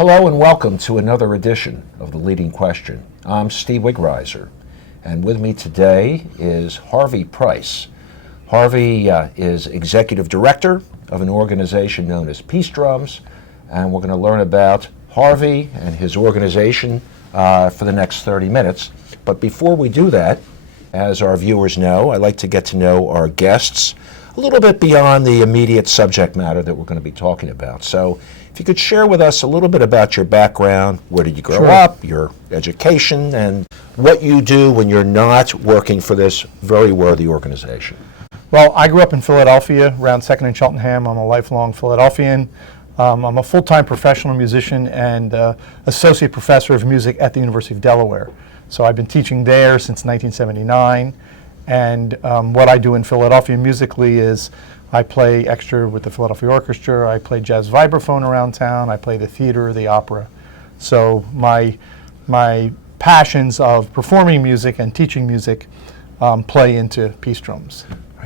Hello and welcome to another edition of The Leading Question. I'm Steve Wigrizer, and with me today is Harvey Price. Harvey is Executive Director of an organization known as Peace Drums, and we're going to learn about Harvey and his organization for the next 30 minutes. But before we do that, as our viewers know, I like to get to know our guests a little bit beyond the immediate subject matter that we're going to be talking about. So if you could share with us a little bit about your background, where did you grow up, your education, and what you do when you're not working for this very worthy organization. Well, I grew up in Philadelphia, around 2nd and Cheltenham. I'm a lifelong Philadelphian. I'm a full-time professional musician and associate professor of music at the University of Delaware. So I've been teaching there since 1979. And what I do in Philadelphia musically is I play extra with the Philadelphia Orchestra, I play jazz vibraphone around town, I play the theater, the opera. So my passions of performing music and teaching music play into Peace Drums.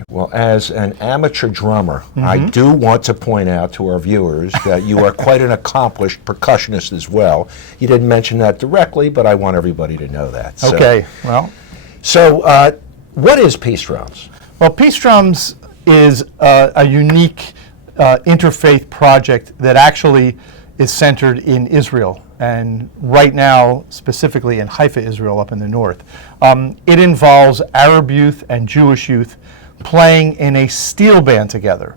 Well, as an amateur drummer, I do want to point out to our viewers that you are quite an accomplished percussionist as well. You didn't mention that directly, but I want everybody to know that. Okay, well. So what is Peace Drums? Well, Peace Drums is a unique interfaith project that actually is centered in Israel, and right now specifically in Haifa, Israel, up in the north. It involves Arab youth and Jewish youth playing in a steel band together.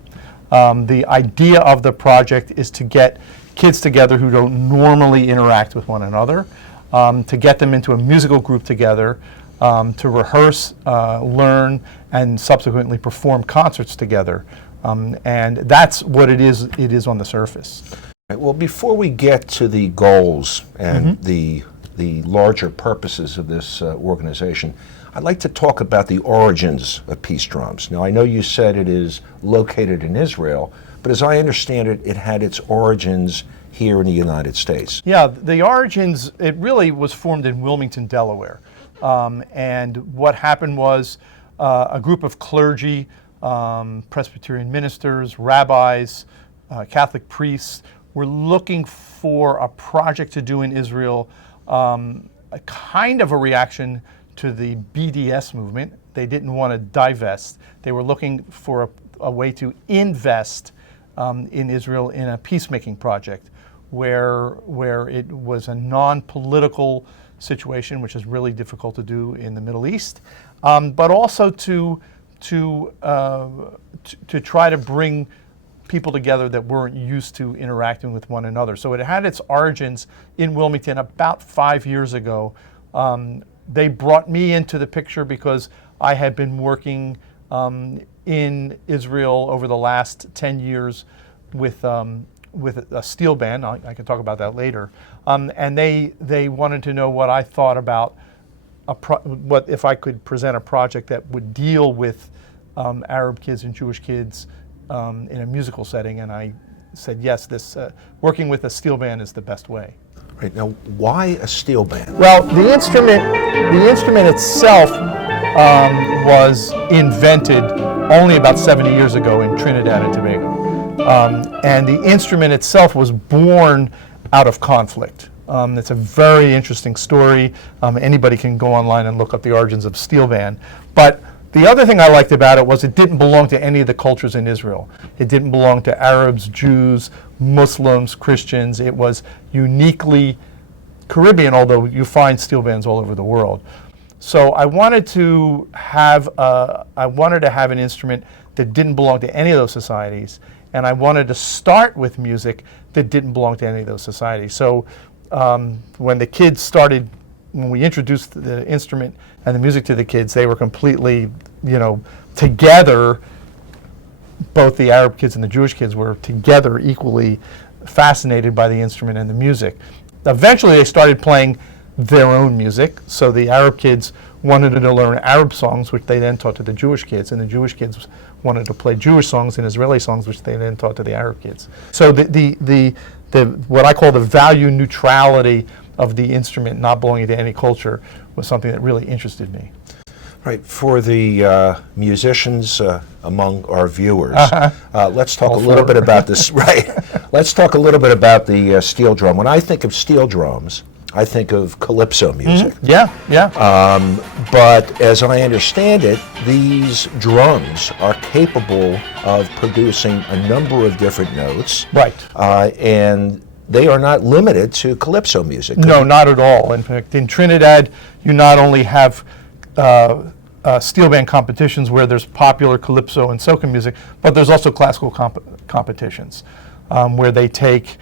The idea of the project is to get kids together who don't normally interact with one another, to get them into a musical group together, to rehearse, learn, and subsequently perform concerts together. And that's what it is on the surface. Right, well, before we get to the goals and the larger purposes of this organization, I'd like to talk about the origins of Peace Drums. Now, I know you said it is located in Israel, but as I understand it, it had its origins here in the United States. Yeah, the origins, it really was formed in Wilmington, Delaware. And what happened was a group of clergy, Presbyterian ministers, rabbis, Catholic priests were looking for a project to do in Israel, a kind of a reaction to the BDS movement. They didn't want to divest. They were looking for a way to invest in Israel in a peacemaking project where it was a non-political situation, which is really difficult to do in the Middle East, but also to try to bring people together that weren't used to interacting with one another. So it had its origins in Wilmington about 5 years ago. They brought me into the picture because I had been working in Israel over the last 10 years with a steel band. I can talk about that later. And they wanted to know what I thought about what if I could present a project that would deal with Arab kids and Jewish kids in a musical setting. And I said, yes, working with a steel band is the best way. Right, now, why a steel band? Well, the instrument itself was invented only about 70 years ago in Trinidad and Tobago. And the instrument itself was born out of conflict. It's a very interesting story. Anybody can go online and look up the origins of steel band. But the other thing I liked about it was it didn't belong to any of the cultures in Israel. It didn't belong to Arabs, Jews, Muslims, Christians. It was uniquely Caribbean, although you find steel bands all over the world. So I wanted to have an instrument that didn't belong to any of those societies, and I wanted to start with music that didn't belong to any of those societies. So when we introduced the instrument and the music to the kids, they were completely, together. Both the Arab kids and the Jewish kids were together equally fascinated by the instrument and the music. Eventually they started playing their own music. So the Arab kids wanted to learn Arab songs, which they then taught to the Jewish kids, and the Jewish kids wanted to play Jewish songs and Israeli songs, which they then taught to the Arab kids. So the what I call the value neutrality of the instrument not belonging to any culture was something that really interested me. Right, for the musicians among our viewers, let's talk a little bit about this. Right, let's talk a little bit about the steel drum. When I think of steel drums, I think of calypso music. Yeah, yeah. But as I understand it, these drums are capable of producing a number of different notes. Right. And they are not limited to calypso music. No, not at all. In fact, in Trinidad, you not only have steel band competitions where there's popular calypso and soca music, but there's also classical competitions where they take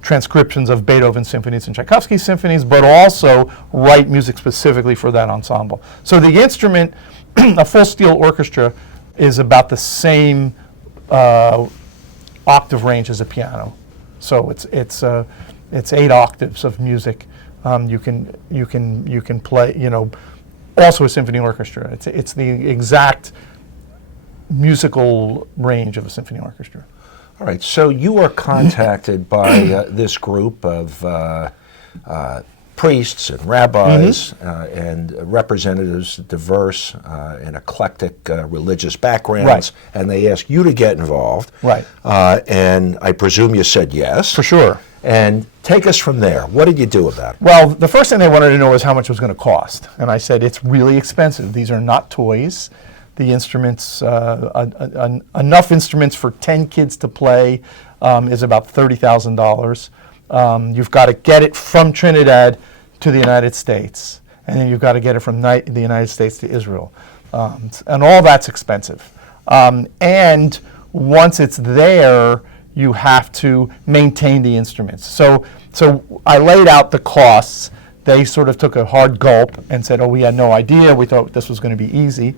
transcriptions of Beethoven symphonies and Tchaikovsky symphonies, but also write music specifically for that ensemble. So the instrument, a full steel orchestra, is about the same octave range as a piano. So it's 8 octaves of music. You can play, also a symphony orchestra. It's the exact musical range of a symphony orchestra. All right, so you were contacted by this group of priests and rabbis and representatives of diverse and eclectic religious backgrounds, and they asked you to get involved. Right. And I presume you said yes. For sure. And take us from there. What did you do about it? Well, the first thing they wanted to know was how much it was going to cost. And I said, it's really expensive. These are not toys. The instruments, enough instruments for 10 kids to play is about $30,000. You've got to get it from Trinidad to the United States, and then you've got to get it from the United States to Israel. And all that's expensive. And once it's there, you have to maintain the instruments. So I laid out the costs. They sort of took a hard gulp and said, oh, we had no idea. We thought this was going to be easy.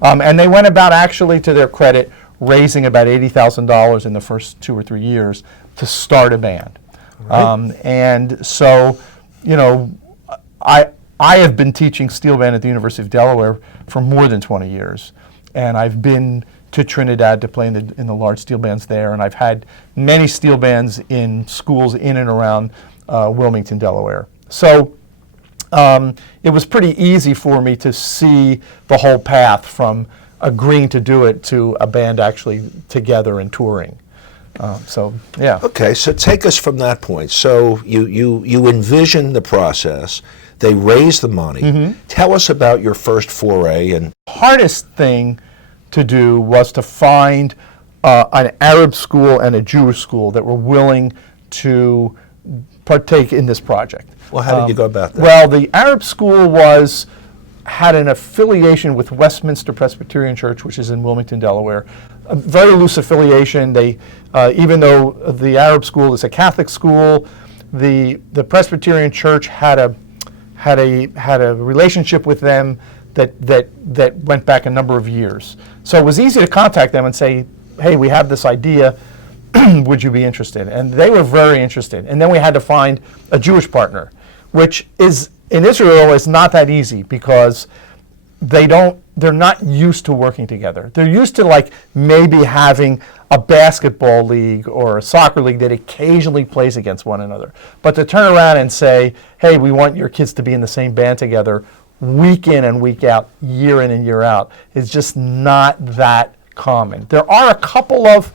And they went about, actually, to their credit, raising about $80,000 in the first 2 or 3 years to start a band. Right. And so, I have been teaching steel band at the University of Delaware for more than 20 years. And I've been to Trinidad to play in the large steel bands there. And I've had many steel bands in schools in and around Wilmington, Delaware. So it was pretty easy for me to see the whole path from agreeing to do it to a band actually together and touring. Yeah. Okay, so take us from that point. So you envision the process. They raise the money. Tell us about your first foray. And hardest thing to do was to find an Arab school and a Jewish school that were willing to partake in this project. Well, how did you go about that? Well, the Arab school had an affiliation with Westminster Presbyterian Church, which is in Wilmington, Delaware. A very loose affiliation. They, even though the Arab school is a Catholic school, the Presbyterian Church had a relationship with them that went back a number of years. So it was easy to contact them and say, hey, we have this idea. Would you be interested? And they were very interested. And then we had to find a Jewish partner, which is, in Israel, is not that easy because they're not used to working together. They're used to maybe having a basketball league or a soccer league that occasionally plays against one another. But to turn around and say, hey, we want your kids to be in the same band together week in and week out, year in and year out, is just not that common. There are a couple of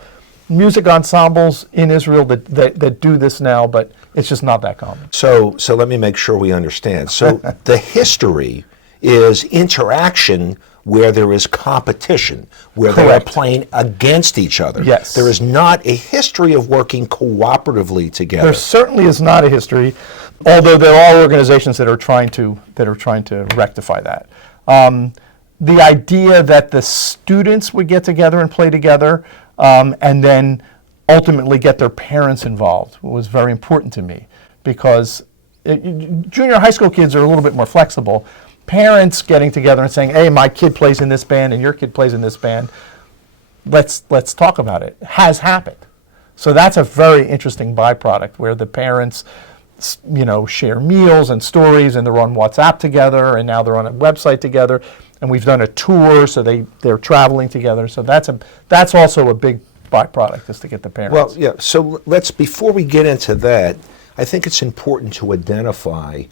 music ensembles in Israel that do this now, but it's just not that common. So let me make sure we understand. So the history is interaction where there is competition, where they are playing against each other. Yes. There is not a history of working cooperatively together. There certainly is not a history, although there are organizations that are trying to rectify that. The idea that the students would get together and play together and then ultimately get their parents involved was very important to me because junior high school kids are a little bit more flexible. Parents getting together and saying, hey, my kid plays in this band and your kid plays in this band, let's talk about it, has happened. So that's a very interesting byproduct where the parents share meals and stories, and they're on WhatsApp together, and now they're on a website together, and we've done a tour, so they're traveling together. So that's also a big byproduct, is to get the parents. Well, yeah. So before we get into that, I think it's important to identify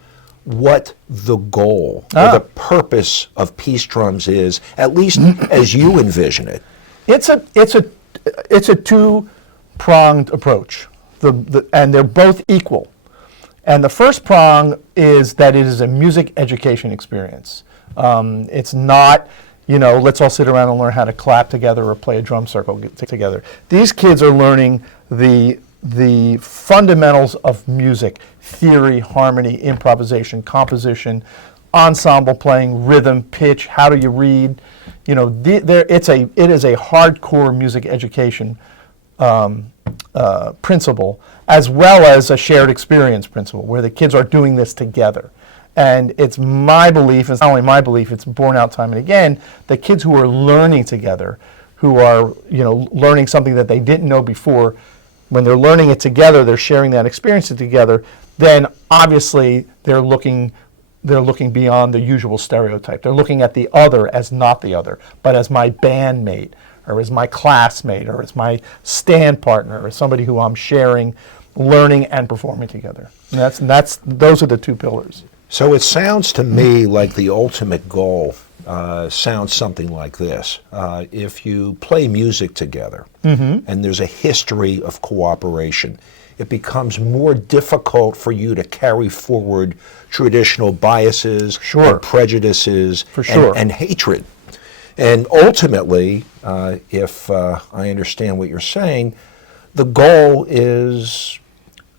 what the goal or the purpose of peace drums is, at least as you envision it? It's a two-pronged approach, and they're both equal. And the first prong is that it is a music education experience. It's not, let's all sit around and learn how to clap together or play a drum circle together. These kids are learning the fundamentals of music: theory, harmony, improvisation, composition, ensemble playing, rhythm, pitch. How do you read? It is a hardcore music education principle, as well as a shared experience principle, where the kids are doing this together. And it's my belief, it's not only my belief, it's borne out time and again, that kids who are learning together, who are learning something that they didn't know before, when they're learning it together, they're sharing that experience together, then obviously they're looking beyond the usual stereotype. They're looking at the other as not the other, but as my bandmate, or as my classmate, or as my stand partner, or somebody who I'm sharing, learning and performing together. And those are the two pillars. So it sounds to me like the ultimate goal sounds something like this. If you play music together and there's a history of cooperation, it becomes more difficult for you to carry forward traditional biases and prejudices and hatred. And ultimately, if I understand what you're saying, the goal is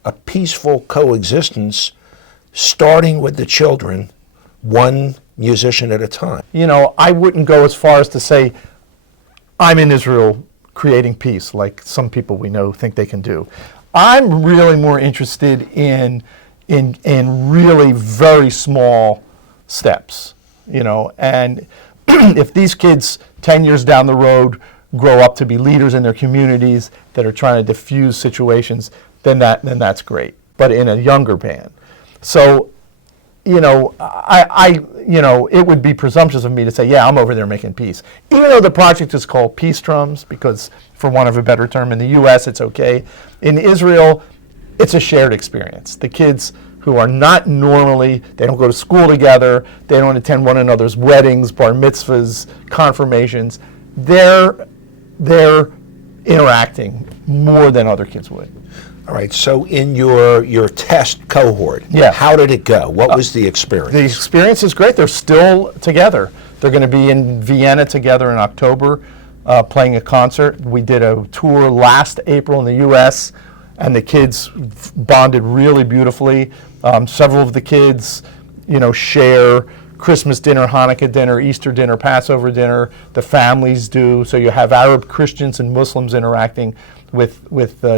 a peaceful coexistence, starting with the children, one musician at a time. I wouldn't go as far as to say, I'm in Israel creating peace, like some people we know think they can do. I'm really more interested in really very small steps, and if these kids 10 years down the road grow up to be leaders in their communities that are trying to diffuse situations, then that's great. But in a younger band. So, it would be presumptuous of me to say, yeah, I'm over there making peace. Even though the project is called Peace Drums, because for want of a better term, in the U.S. it's okay. In Israel, it's a shared experience. The kids who are not normally, they don't go to school together, they don't attend one another's weddings, bar mitzvahs, confirmations, they're interacting more than other kids would. All right, so in your test cohort, how did it go? What was the experience? The experience is great. They're still together. They're going to be in Vienna together in October, playing a concert. We did a tour last April in the U.S., and the kids bonded really beautifully. Several of the kids, share Christmas dinner, Hanukkah dinner, Easter dinner, Passover dinner. The families do. So you have Arab Christians and Muslims interacting with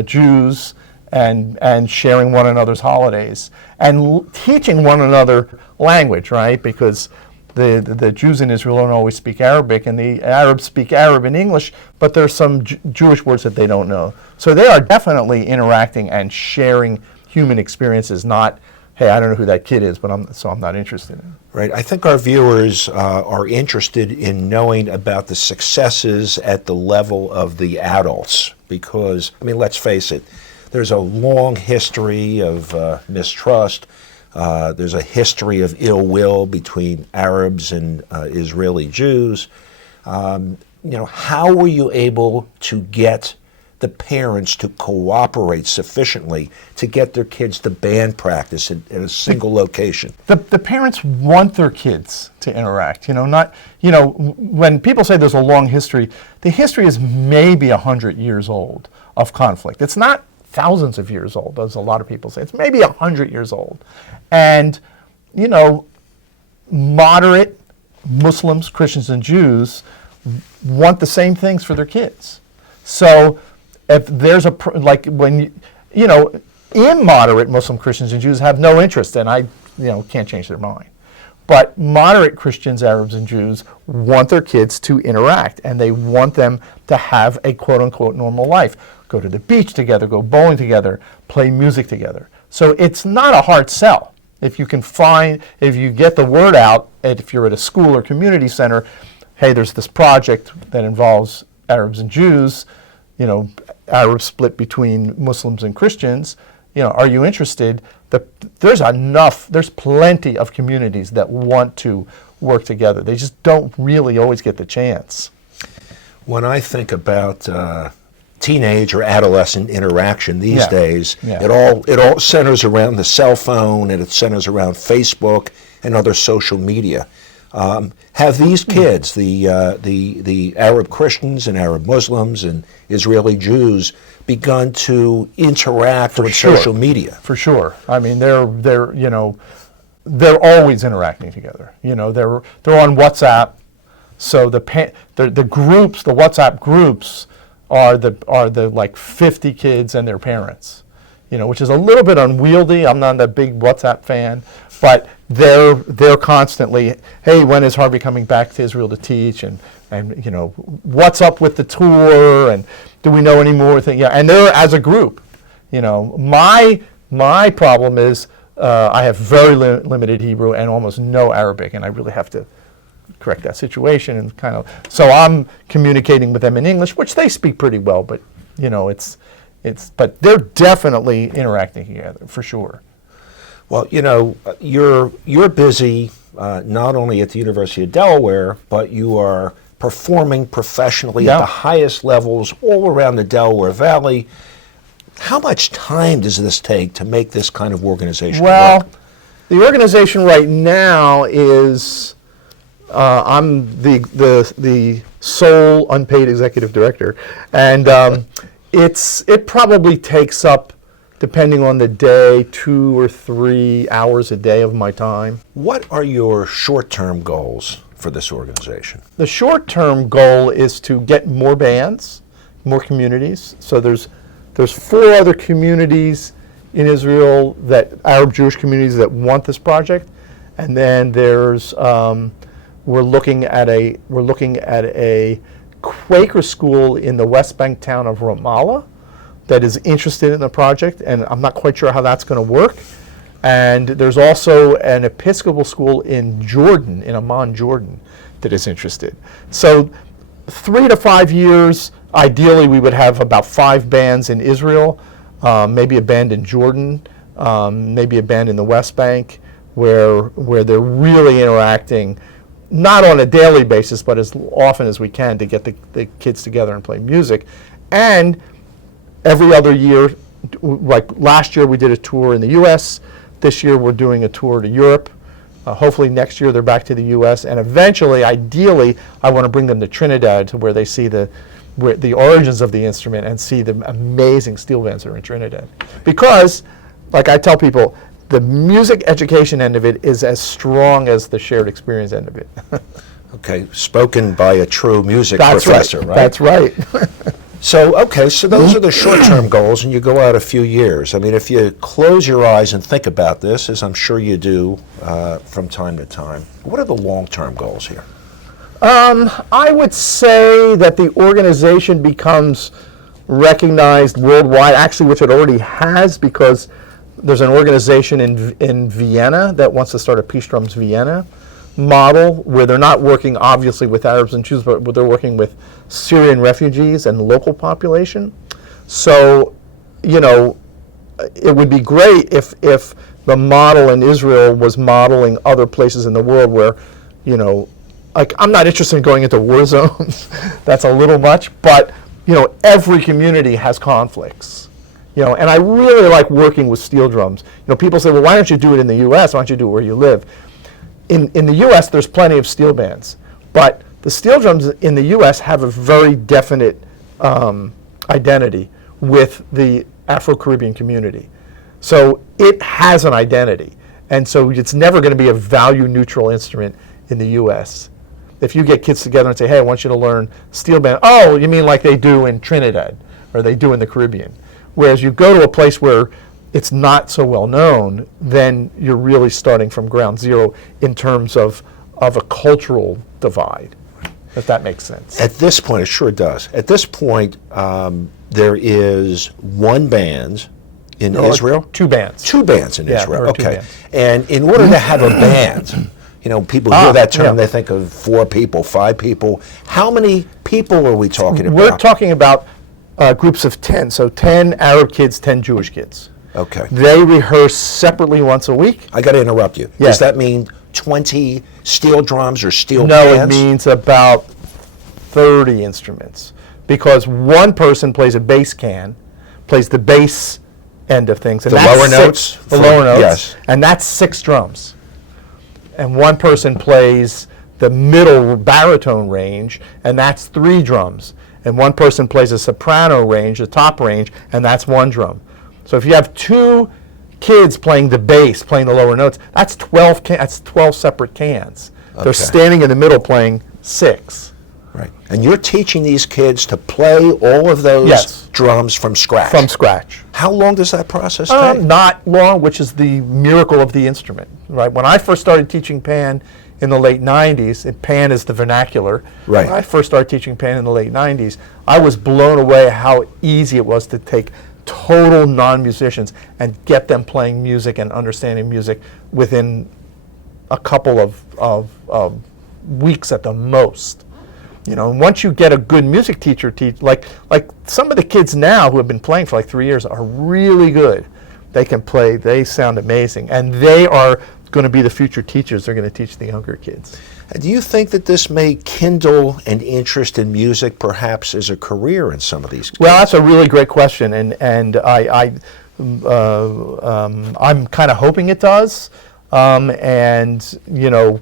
Jews and sharing one another's holidays and teaching one another language, right? Because the Jews in Israel don't always speak Arabic, and the Arabs speak Arab and English, but there's some Jewish words that they don't know. So they are definitely interacting and sharing human experiences, not, hey, I don't know who that kid is, but I'm not interested in it. Right. I think our viewers are interested in knowing about the successes at the level of the adults, because, let's face it, there's a long history of mistrust. There's a history of ill will between Arabs and Israeli Jews. How were you able to get the parents to cooperate sufficiently to get their kids to band practice in a single location? The parents want their kids to interact. When people say there's a long history, the history is maybe 100 years old of conflict. It's not thousands of years old, as a lot of people say. It's maybe 100 years old. And, moderate Muslims, Christians, and Jews want the same things for their kids. So if there's immoderate Muslim Christians and Jews have no interest, and I can't change their mind. But moderate Christians, Arabs, and Jews want their kids to interact, and they want them to have a quote-unquote normal life. Go to the beach together, go bowling together, play music together. So it's not a hard sell. If you get the word out, and if you're at a school or community center, hey, there's this project that involves Arabs and Jews, Arabs split between Muslims and Christians, are you interested? there's plenty of communities that want to work together. They just don't really always get the chance. When I think about teenage or adolescent interaction these days, it all centers around the cell phone, and it centers around Facebook and other social media. Have these kids, the Arab Christians and Arab Muslims and Israeli Jews, begun to interact with social media? For sure. I mean, they're always interacting together. They're on WhatsApp. So the groups, the WhatsApp groups, are the like 50 kids and their parents, which is a little bit unwieldy. I'm not a big WhatsApp fan, but they're constantly, hey, when is Harvey coming back to Israel to teach, and what's up with the tour, and do we know any more things? Yeah, and they're as a group. My problem is I have very limited Hebrew and almost no Arabic, and I really have to correct that situation, and so I'm communicating with them in English, which they speak pretty well, but but they're definitely interacting together for sure. Well, you're busy not only at the University of Delaware, but you are performing professionally at the highest levels all around the Delaware Valley. How much time does this take to make this kind of organization work? The organization right now is I'm the sole unpaid executive director, and it probably takes up, depending on the day, 2 or 3 hours a day of my time. What are your short-term goals for this organization? The short-term goal is to get more bands, more communities. So there's 4 other communities in Israel, that Arab Jewish communities, that want this project, and then there's we're looking at a Quaker school in the West Bank town of Ramallah that is interested in the project, and I'm not quite sure how that's going to work. And there's also an Episcopal school in Jordan, in Amman, Jordan, that is interested. So 3 to 5 years, ideally we would have about 5 bands in Israel, maybe a band in Jordan, maybe a band in the West Bank, where they're really interacting, not on a daily basis, but as often as we can, to get the kids together and play music. And every other year, like last year we did a tour in the U.S., this year we're doing a tour to Europe. Hopefully next year they're back to the U.S., and eventually, ideally, I want to bring them to Trinidad, to where they see the origins of the instrument and see the amazing steel bands that are in Trinidad. Because, like I tell people, the music education end of it is as strong as the shared experience end of it. Okay, spoken by a true music professor, right? That's right. So those are the short-term goals, and you go out a few years. I mean, if you close your eyes and think about this, as I'm sure you do from time to time, what are the long-term goals here? I would say that the organization becomes recognized worldwide, actually, which it already has, because there's an organization in Vienna that wants to start a Peace Drums Vienna model, where they're not working obviously with Arabs and Jews, but they're working with Syrian refugees and local population. So, it would be great if the model in Israel was modeling other places in the world where, like, I'm not interested in going into war zones. That's a little much, but, every community has conflicts. And I really like working with steel drums. People say, well, why don't you do it in the U.S.? Why don't you do it where you live? In the U.S., there's plenty of steel bands, but the steel drums in the U.S. have a very definite identity with the Afro-Caribbean community. So it has an identity, and so it's never going to be a value-neutral instrument in the U.S. If you get kids together and say, hey, I want you to learn steel band, oh, you mean like they do in Trinidad, or they do in the Caribbean. Whereas you go to a place where it's not so well known, then you're really starting from ground zero in terms of a cultural divide, if that makes sense. At this point, it sure does. At this point, there is one band in Israel? 2 bands. 2 bands in Israel, okay. Bands. And in order to have a band, people hear that term, they think of 4 people, 5 people. How many people are we talking about? We're talking about groups of 10, so 10 Arab kids, 10 Jewish kids. Okay. They rehearse separately once a week. I got to interrupt you. Yes. Does that mean 20 steel drums or steel No, bands? it means about 30 instruments, because one person plays a bass can, plays the bass end of things. And The that's lower six- notes? The lower notes. Yes. And that's 6 drums. And one person plays the middle baritone range, and that's 3 drums. And one person plays a soprano range, the top range, and that's 1 drum. So if you have 2 kids playing the bass, playing the lower notes, that's 12 that's 12 separate cans. Okay. They're standing in the middle playing 6. Right. And you're teaching these kids to play all of those Yes. drums from scratch. From scratch. How long does that process take? Not long, which is the miracle of the instrument. Right. When I first started teaching pan in the late 90s, and pan is the vernacular. Right. When I first started teaching pan in the late 90s, I was blown away how easy it was to take total non-musicians and get them playing music and understanding music within a couple of weeks at the most. You know, and once you get a good music teacher, like some of the kids now who have been playing for like 3 years are really good. They can play, they sound amazing, and they are going to be the future teachers. They're going to teach the younger kids. Do you think that this may kindle an interest in music, perhaps as a career in some of these kids? Well, that's a really great question, and I'm kind of hoping it does, and you know,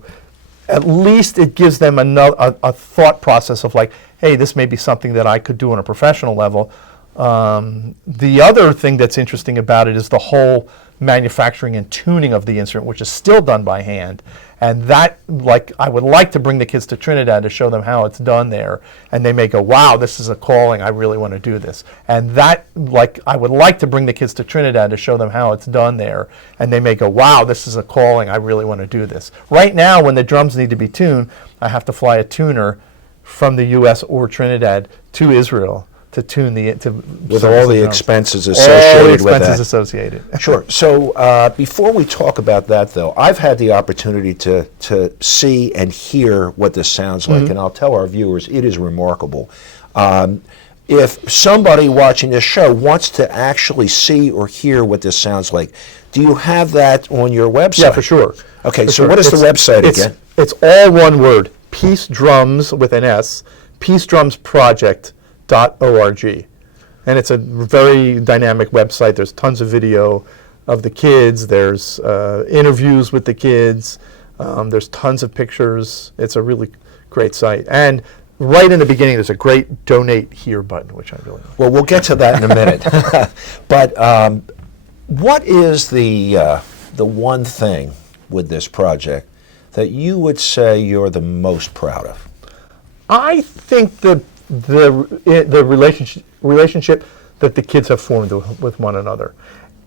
at least it gives them a thought process of like, hey, this may be something that I could do on a professional level. The other thing that's interesting about it is the whole manufacturing and tuning of the instrument, which is still done by hand. And that, like, I would like to bring the kids to Trinidad to show them how it's done there. And they may go, wow, this is a calling, I really want to do this. And that, like, I would like to bring the kids to Trinidad to show them how it's done there. And they may go, wow, this is a calling, I really want to do this. Right now, when the drums need to be tuned, I have to fly a tuner from the US or Trinidad to Israel to tune with all the expenses associated all the with expenses that. associated. Sure. So before we talk about that, though, I've had the opportunity to see and hear what this sounds like, and I'll tell our viewers it is remarkable. If somebody watching this show wants to actually see or hear what this sounds like, do you have that on your website? Yeah, for sure. Okay, For so sure. what is the website again? It's all one word, Peace Drums with an S, peacedrumsproject.org. And it's a very dynamic website. There's tons of video of the kids. There's interviews with the kids. There's tons of pictures. It's a really great site. And right in the beginning, there's a great donate here button, which I really like. Well, we'll get to that in a minute. But what is the one thing with this project that you would say you're the most proud of? I think the relationship that the kids have formed with one another,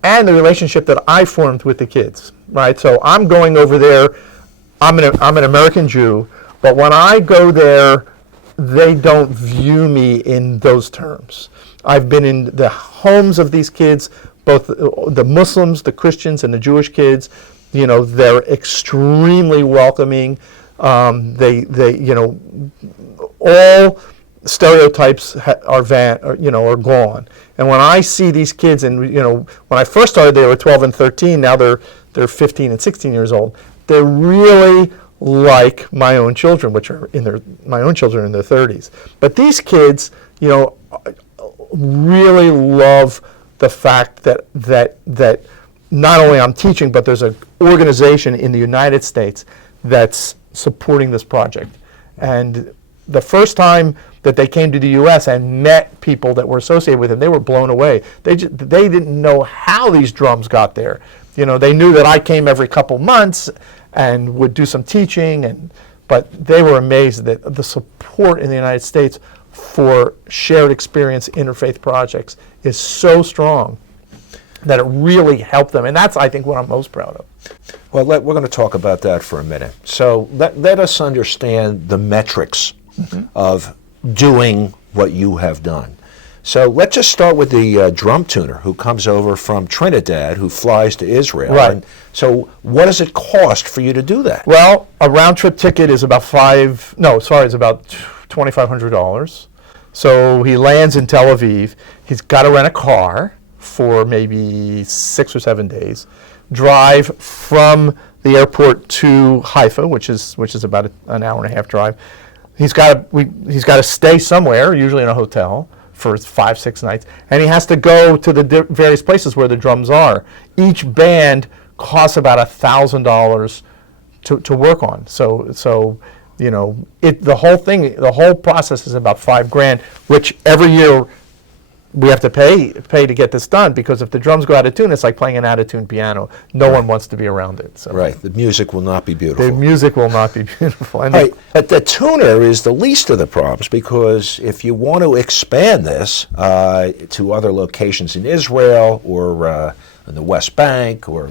and the relationship that I formed with the kids. Right. So I'm going over there. I'm an American Jew, but when I go there, they don't view me in those terms. I've been in the homes of these kids, both the Muslims, the Christians, and the Jewish kids. You know, they're extremely welcoming. They you know, all stereotypes are gone. And when I see these kids, and you know, when I first started, they were 12 and 13. Now they're 15 and 16 years old. They're really like my own children, which are my own children in their 30s. But these kids, you know, really love the fact that not only I'm teaching, but there's an organization in the United States that's supporting this project. And the first time that they came to the U.S. and met people that were associated with it, they were blown away. They didn't know how these drums got there. You know, they knew that I came every couple months and would do some teaching, but they were amazed that the support in the United States for shared experience interfaith projects is so strong that it really helped them. And that's, I think, what I'm most proud of. Well, we're going to talk about that for a minute. So let us understand the metrics of doing what you have done. So let's just start with the drum tuner who comes over from Trinidad, who flies to Israel. Right. And so what does it cost for you to do that? Well, a round-trip ticket is about it's about $2,500. So he lands in Tel Aviv. He's got to rent a car for maybe 6 or 7 days, drive from the airport to Haifa, which is about an hour and a half drive. He's got to stay somewhere, usually in a hotel, for 5-6 nights, and he has to go to the various places where the drums are. Each band costs about $1,000 to work on. So the whole process is about $5,000, which every year we have to pay to get this done, because if the drums go out of tune, it's like playing an out of tune piano. No one wants to be around it. So. Right, the music will not be beautiful. The music will not be beautiful. And right, but the tuner is the least of the problems, because if you want to expand this to other locations in Israel or in the West Bank or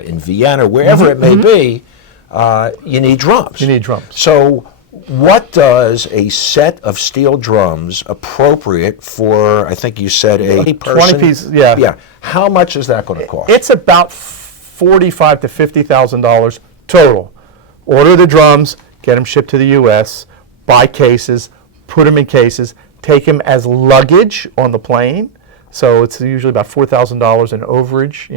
in Vienna, wherever it may be, you need drums. You need drums. So what does a set of steel drums appropriate for, I think you said a person? 20 pieces, yeah. Yeah. How much is that going to cost? It's about $45,000 to $50,000 total. Order the drums, get them shipped to the U.S., buy cases, put them in cases, take them as luggage on the plane. So it's usually about $4,000 in overage.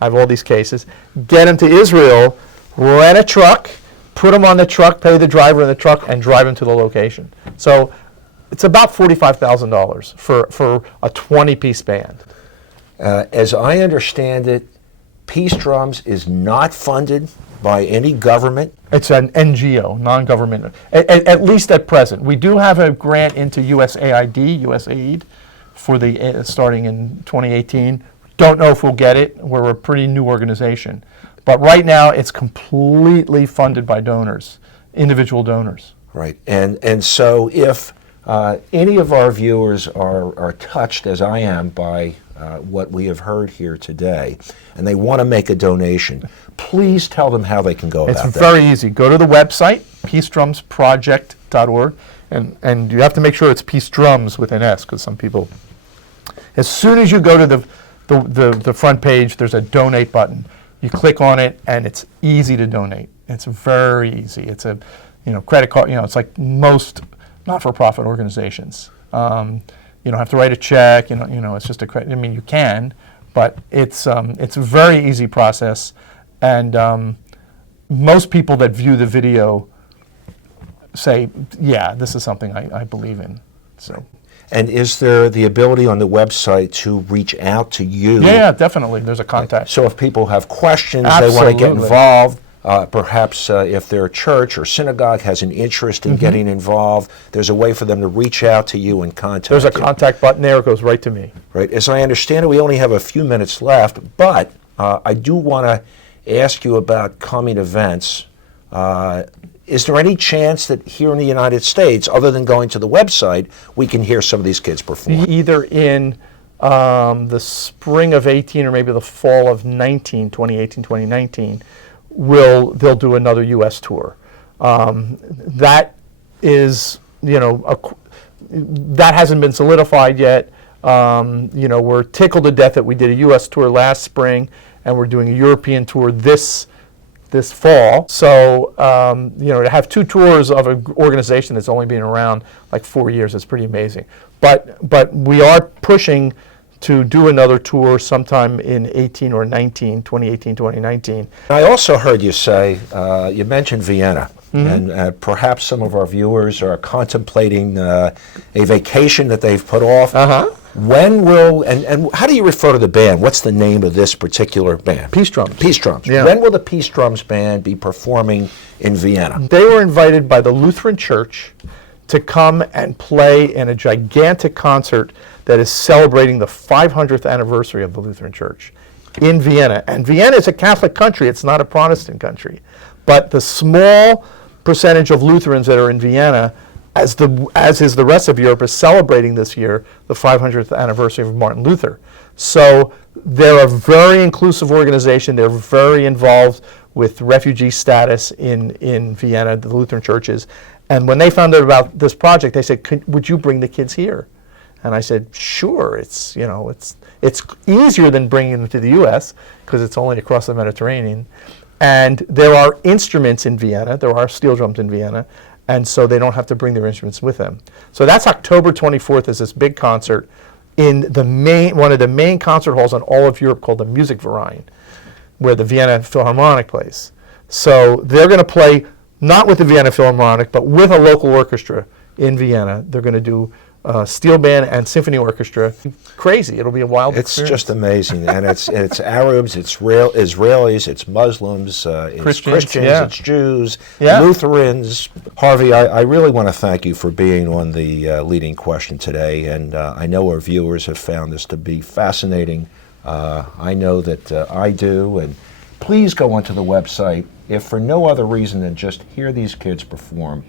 I have all these cases. Get them to Israel, rent a truck, put them on the truck, pay the driver in the truck, and drive them to the location. So it's about $45,000 for a 20-piece band. As I understand it, Peace Drums is not funded by any government. It's an NGO, non-government, at least at present. We do have a grant into USAID, for the starting in 2018. Don't know if we'll get it. We're a pretty new organization. But right now, it's completely funded by donors, individual donors. Right, and so if any of our viewers are touched, as I am, by what we have heard here today, and they want to make a donation, please tell them how they can go about that. It's very easy. Go to the website, peacedrumsproject.org, and you have to make sure it's Peace Drums with an S, because some people... As soon as you go to the front page, there's a donate button. You click on it, and it's easy to donate. It's very easy. It's a credit card. It's like most not-for-profit organizations. You don't have to write a check. It's just a credit. I mean, you can, but it's a very easy process, and most people that view the video say, "Yeah, this is something I believe in." So. And is there the ability on the website to reach out to you? Yeah, definitely. There's a contact. So if people have questions, Absolutely. they want to get involved, perhaps if their church or synagogue has an interest in getting involved, there's a way for them to reach out to you and contact There's a you. contact button there. It goes right to me. Right. As I understand it, we only have a few minutes left, but I do want to ask you about coming events. Is there any chance that here in the United States, other than going to the website, we can hear some of these kids perform? Either in the spring of 18 or maybe the fall of 2018, 2019, they'll do another U.S. tour. That is, that hasn't been solidified yet. We're tickled to death that we did a U.S. tour last spring, and we're doing a European tour this fall. So, to have 2 tours of an organization that's only been around like 4 years is pretty amazing. But we are pushing to do another tour sometime in 18 or 19, 2018, 2019. I also heard you say, you mentioned Vienna, and perhaps some of our viewers are contemplating a vacation that they've put off. When will, and how do you refer to the band? What's the name of this particular band? Peace Drums. Peace Drums. Yeah. When will the Peace Drums band be performing in Vienna? They were invited by the Lutheran Church to come and play in a gigantic concert that is celebrating the 500th anniversary of the Lutheran Church in Vienna. And Vienna is a Catholic country. It's not a Protestant country. But the small percentage of Lutherans that are in Vienna, as is the rest of Europe, is celebrating this year the 500th anniversary of Martin Luther. So they're a very inclusive organization. They're very involved with refugee status in Vienna, the Lutheran churches. And when they found out about this project, they said, would you bring the kids here? And I said, sure. It's easier than bringing them to the U.S. because it's only across the Mediterranean. And there are instruments in Vienna. There are steel drums in Vienna. And so they don't have to bring their instruments with them. So that's October 24th is this big concert. in one of the main concert halls in all of Europe called the Musikverein, where the Vienna Philharmonic plays. So they're going to play not with the Vienna Philharmonic, but with a local orchestra in Vienna. They're going to do steel band and symphony orchestra. Crazy! It'll be a wild It's experience. just amazing, and it's Arabs, it's Israelis, it's Muslims, it's Christians, yeah. it's Jews, Yeah. Lutherans. Harvey, I really want to thank you for being on the leading question today, and I know our viewers have found this to be fascinating. I know that I do, and please go onto the website, if for no other reason than just hear these kids perform.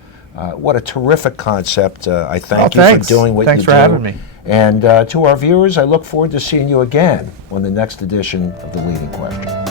What a terrific concept. I thank you for doing what Thanks you for do. having me. And to our viewers, I look forward to seeing you again on the next edition of The Leading Question.